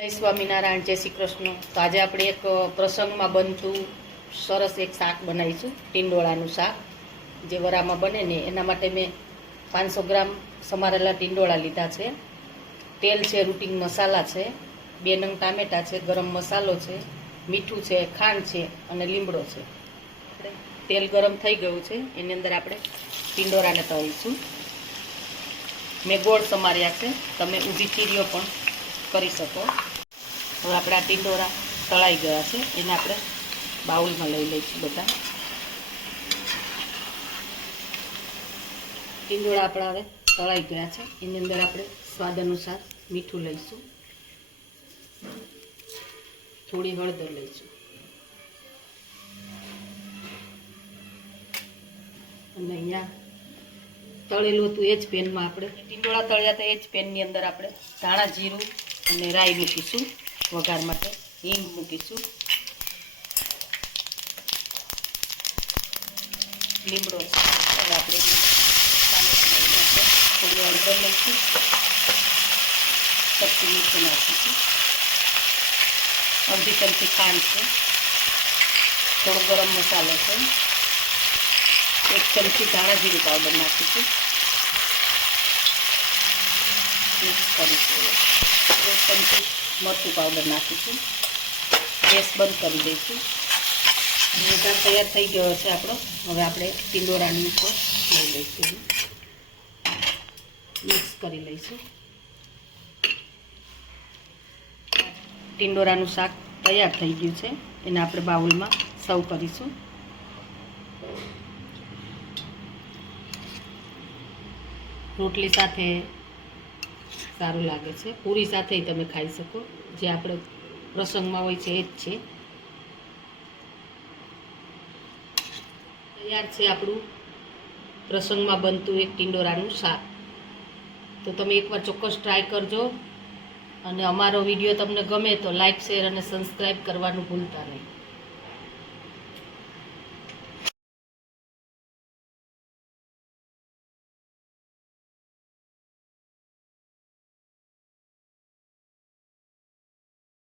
જય સ્વામિનારાયણ, જય શ્રી કૃષ્ણ. તો આજે આપણે એક પ્રસંગમાં બનતું સરસ એક શાક બનાવીશું, ટીંડોળાનું શાક. જે વરામાં બને ને એના માટે મેં પાંચસો ગ્રામ સમારેલા ટીંડોળા લીધા છે. તેલ છે, રૂટિંગ મસાલા છે, બે નંગ ટામેટા છે, ગરમ મસાલો છે, મીઠું છે, ખાંડ છે અને લીમડો છે. તેલ ગરમ થઈ ગયું છે, એની અંદર આપણે ટીંડોળાને તળીશું. મેં ગોળ સમાર્યા છે, તમે ઊભી ચીરીઓ પણ કરી શકો. હવે આપણે આ ટીંડોરા તળાઈ ગયા છે. એને આપણે બાઉલમાં લઈ લઈશું બધા. ટીંડોળા આપણા હવે તળાઈ ગયા છે. એની અંદર આપણે સ્વાદ અનુસાર મીઠું લઈશું. થોડી હળદર લઈશું. અને અહીંયા તળેલું હતું એ જ પેનમાં આપણે. ટીંડોળા તળ્યા હતા એ જ પેનની અંદર આપણે ધાણા જીરું અને રાઈ મૂકીશું વઘાર માટે, હિંગ મૂકીશું. લીમડો છે, હવે આપણે ટામેટાં લઈને આપણે થોડી હળદર લઈશું પછી મીઠું નાખીશું અડધી ચમચી ખાંડ છે. થોડો ગરમ મસાલો છે. એક ચમચી ધાણા જીરું પાવડર નાખીશું. મિક્સ કરીશું. એક ચમચી મરચું પાવડર નાખીશું. ગેસ બંધ કરી દઈશું. વઘાર તૈયાર થઈ ગયો છે આપણો. હવે આપણે ટીંડોરાની ઉપર લઈ લઈશું. મિક્સ કરી લઈશું. ટીંડોરાનું શાક તૈયાર થઈ ગયું છે. એને આપણે બાઉલમાં સર્વ કરીશું. રોટલી સાથે સારું લાગે છે. પૂરી સાથે તમે ખાઈ શકો. જે આપણે પ્રસંગમાં હોય છે એ જ છે. તૈયાર છે આપણું પ્રસંગમાં બનતું એક ટિંડોરાનું શાક. તો તમે એકવાર ચોક્કસ ટ્રાય કરજો. અને અમારો વીડિયો તમને ગમે તો લાઇક શેર અને સબસ્ક્રાઈબ કરવાનું ભૂલતા નહીં.